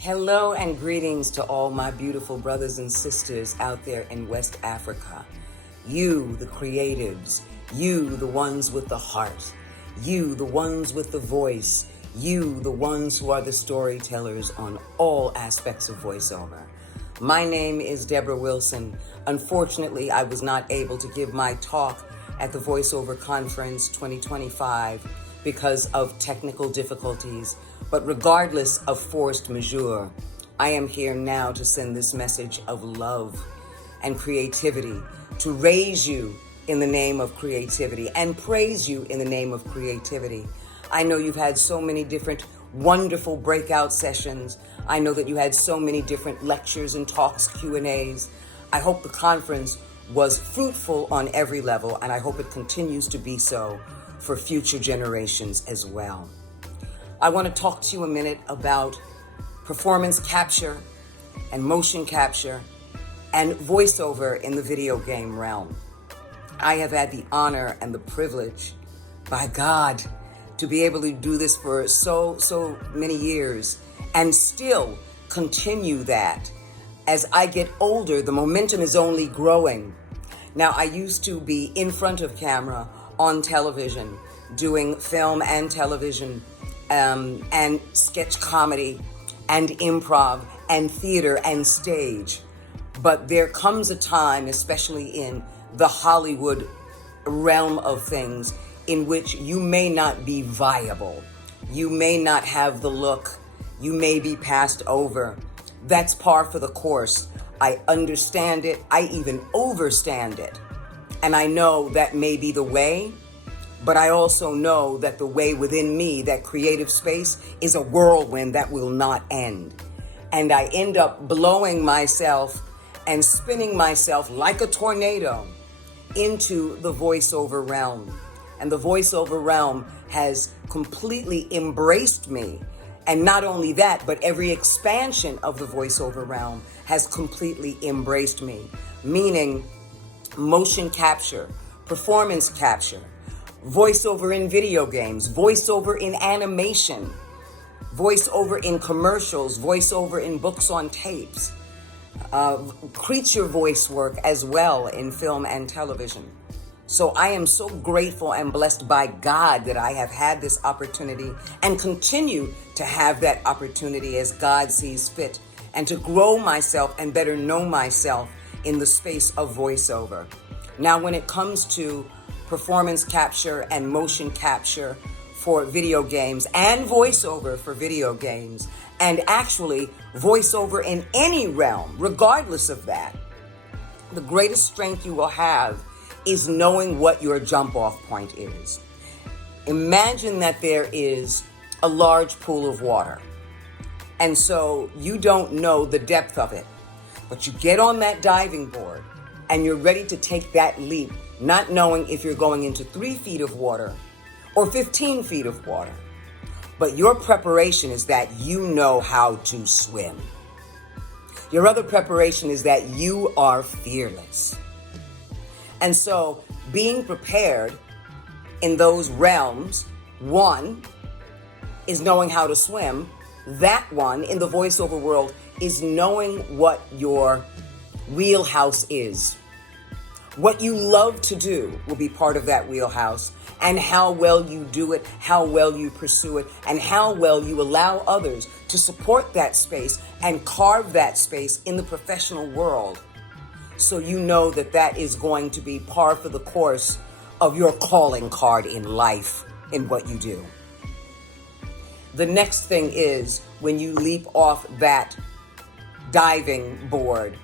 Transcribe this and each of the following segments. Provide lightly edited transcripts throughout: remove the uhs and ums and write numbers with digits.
Hello and greetings to all my beautiful brothers and sisters out there in West Africa. You, the creatives, you, the ones with the heart, you, the ones with the voice, you, the ones who are the storytellers on all aspects of voiceover. My name is Debra Wilson. Unfortunately, I was not able to give my talk at the Voiceover Conference 2025 because of technical difficulties. But regardless of force majeure, I am here now to send this message of love and creativity, to raise you in the name of creativity and praise you in the name of creativity. I know you've had so many different wonderful breakout sessions. I know that you had so many different lectures and talks, Q&As. I hope the conference was fruitful on every level, and I hope it continues to be so for future generations as well. I want to talk to you a minute about performance capture and motion capture and voiceover in the video game realm. I have had the honor and the privilege, by God, to be able to do this for so many years and still continue that. As I get older, the momentum is only growing. Now, I used to be in front of camera on television, doing film and television, and sketch comedy and improv and theater and stage. But there comes a time, especially in the Hollywood realm of things, in which you may not be viable. You may not have the look. You may be passed over. That's par for the course. I understand it. I even overstand it. And I know that may be the way. But I also know that the way within me, that creative space, is a whirlwind that will not end. And I end up blowing myself and spinning myself like a tornado into the voiceover realm. And the voiceover realm has completely embraced me. And not only that, but every expansion of the voiceover realm has completely embraced me. Meaning motion capture, performance capture, voiceover in video games, voiceover in animation, voiceover in commercials, voiceover in books on tapes, creature voice work as well in film and television. So I am so grateful and blessed by God that I have had this opportunity and continue to have that opportunity as God sees fit, and to grow myself and better know myself in the space of voiceover. Now, when it comes to performance capture and motion capture for video games and voiceover for video games, and actually voiceover in any realm, regardless of that, the greatest strength you will have is knowing what your jump off point is. Imagine that there is a large pool of water, and so you don't know the depth of it, but you get on that diving board and you're ready to take that leap, not knowing if you're going into 3 feet of water or 15 feet of water. But your preparation is that you know how to swim. Your other preparation is that you are fearless. And so being prepared in those realms, one is knowing how to swim. That one in the voiceover world is knowing what your wheelhouse is. What you love to do will be part of that wheelhouse, and how well you do it, how well you pursue it, and how well you allow others to support that space and carve that space in the professional world. So you know that that is going to be par for the course of your calling card in life, in what you do. The next thing is, when you leap off that diving board,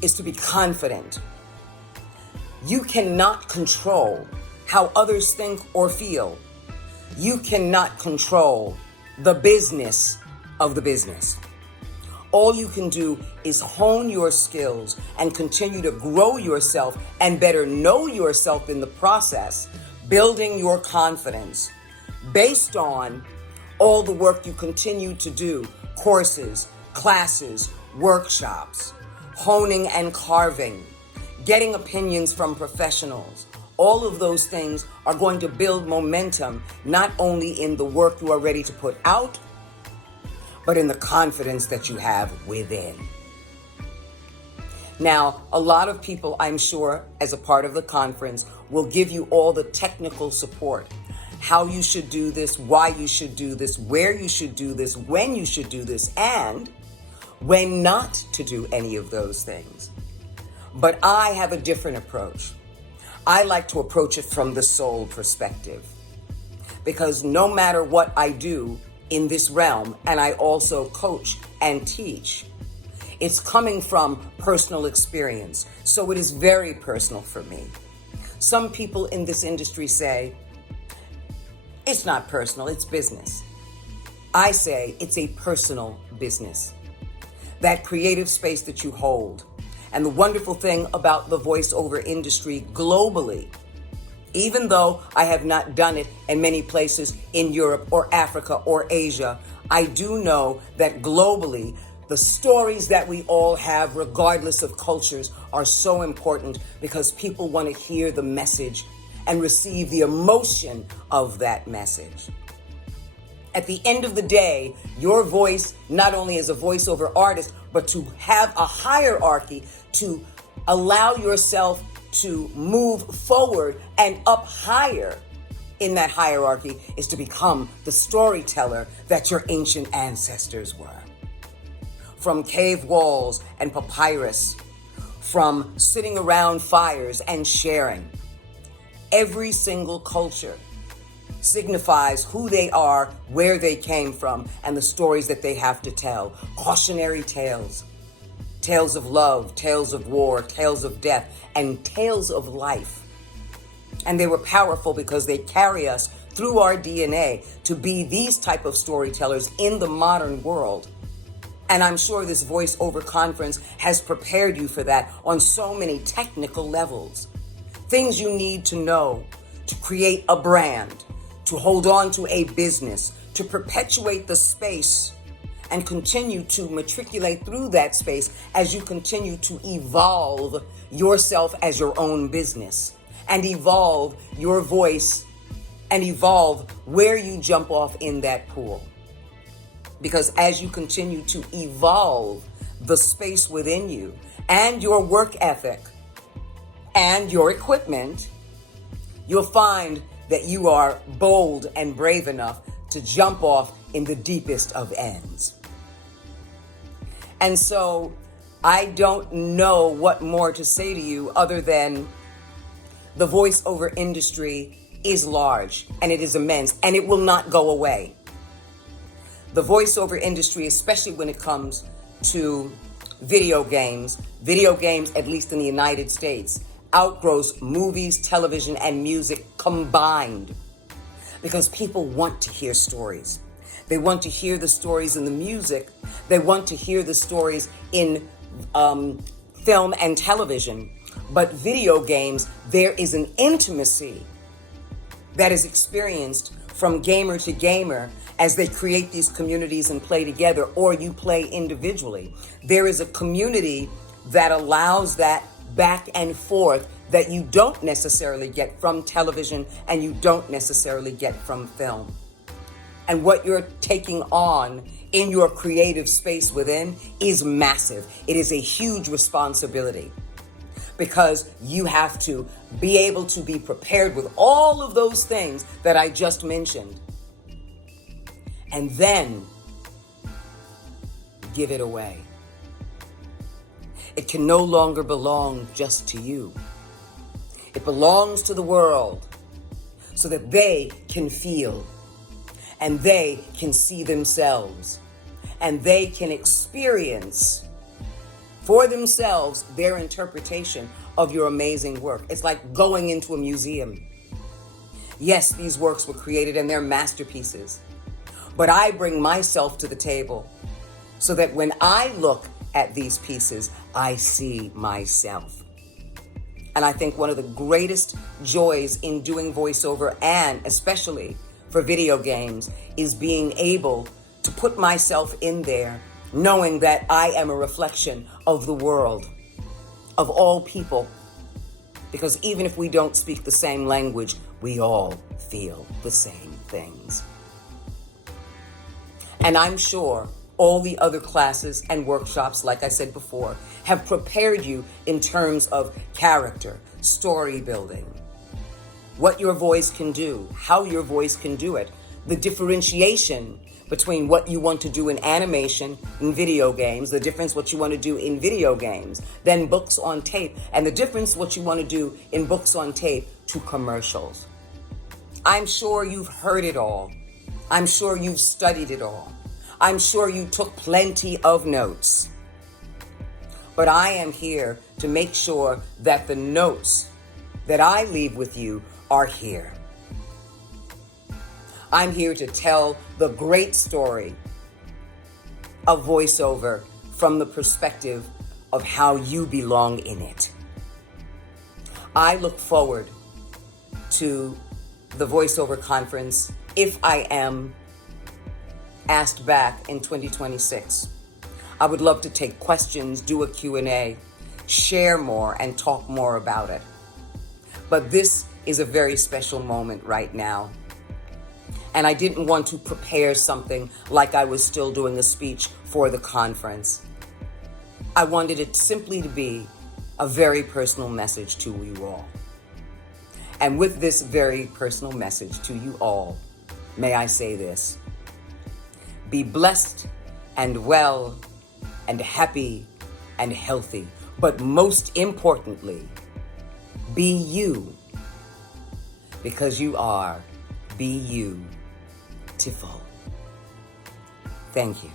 is to be confident. You cannot control how others think or feel. You cannot control the business of the business. All you can do is hone your skills and continue to grow yourself and better know yourself in the process, building your confidence based on all the work you continue to do, courses, classes, workshops, honing and carving, getting opinions from professionals. All of those things are going to build momentum, not only in the work you are ready to put out, but in the confidence that you have within. Now, a lot of people, I'm sure, as a part of the conference, will give you all the technical support. How you should do this, why you should do this, where you should do this, when you should do this, and when not to do any of those things. But I have a different approach. I like to approach it from the soul perspective. Because no matter what I do in this realm, and I also coach and teach, it's coming from personal experience. So it is very personal for me. Some people in this industry say, it's not personal, it's business. I say it's a personal business. That creative space that you hold. And the wonderful thing about the voiceover industry globally, even though I have not done it in many places in Europe or Africa or Asia, I do know that globally, the stories that we all have, regardless of cultures, are so important because people want to hear the message and receive the emotion of that message. At the end of the day, your voice, not only as a voiceover artist, but to have a hierarchy, to allow yourself to move forward and up higher in that hierarchy, is to become the storyteller that your ancient ancestors were. From cave walls and papyrus, from sitting around fires and sharing. Every single culture signifies who they are, where they came from, and the stories that they have to tell. Cautionary tales. Tales of love, tales of war, tales of death, and tales of life. And they were powerful because they carry us through our DNA to be these type of storytellers in the modern world. And I'm sure this voiceover conference has prepared you for that on so many technical levels. Things you need to know to create a brand, to hold on to a business, to perpetuate the space and continue to matriculate through that space as you continue to evolve yourself as your own business and evolve your voice and evolve where you jump off in that pool. Because as you continue to evolve the space within you and your work ethic and your equipment, you'll find that you are bold and brave enough to jump off in the deepest of ends. And so I don't know what more to say to you other than the voiceover industry is large and it is immense and it will not go away. The voiceover industry, especially when it comes to video games, at least in the United States, outgrows movies, television, and music combined. Because people want to hear stories. They want to hear the stories in the music. They want to hear the stories in film and television. But video games, there is an intimacy that is experienced from gamer to gamer as they create these communities and play together, or you play individually. There is a community that allows that back and forth that you don't necessarily get from television and you don't necessarily get from film. And what you're taking on in your creative space within is massive. It is a huge responsibility because you have to be able to be prepared with all of those things that I just mentioned. And then give it away. It can no longer belong just to you. It belongs to the world so that they can feel and they can see themselves and they can experience for themselves their interpretation of your amazing work. It's like going into a museum. Yes, these works were created and they're masterpieces. But I bring myself to the table so that when I look at these pieces, I see myself. And I think one of the greatest joys in doing voiceover, and especially for video games, is being able to put myself in there, knowing that I am a reflection of the world, of all people. Because even if we don't speak the same language, we all feel the same things. And I'm sure all the other classes and workshops, like I said before, have prepared you in terms of character, story building, what your voice can do, how your voice can do it, the differentiation between what you want to do in animation, in video games, the difference what you want to do in video games, then books on tape, and the difference what you want to do in books on tape to commercials. I'm sure you've heard it all. I'm sure you've studied it all. I'm sure you took plenty of notes. But I am here to make sure that the notes that I leave with you are here. I'm here to tell the great story of voiceover from the perspective of how you belong in it. I look forward to the voiceover conference if I am asked back in 2026. I would love to take questions, do a Q&A, share more, and talk more about it. But this is a very special moment right now. And I didn't want to prepare something like I was still doing a speech for the conference. I wanted it simply to be a very personal message to you all. And with this very personal message to you all, may I say this: be blessed and well and happy and healthy, but most importantly, be you, because you are beautiful. Thank you.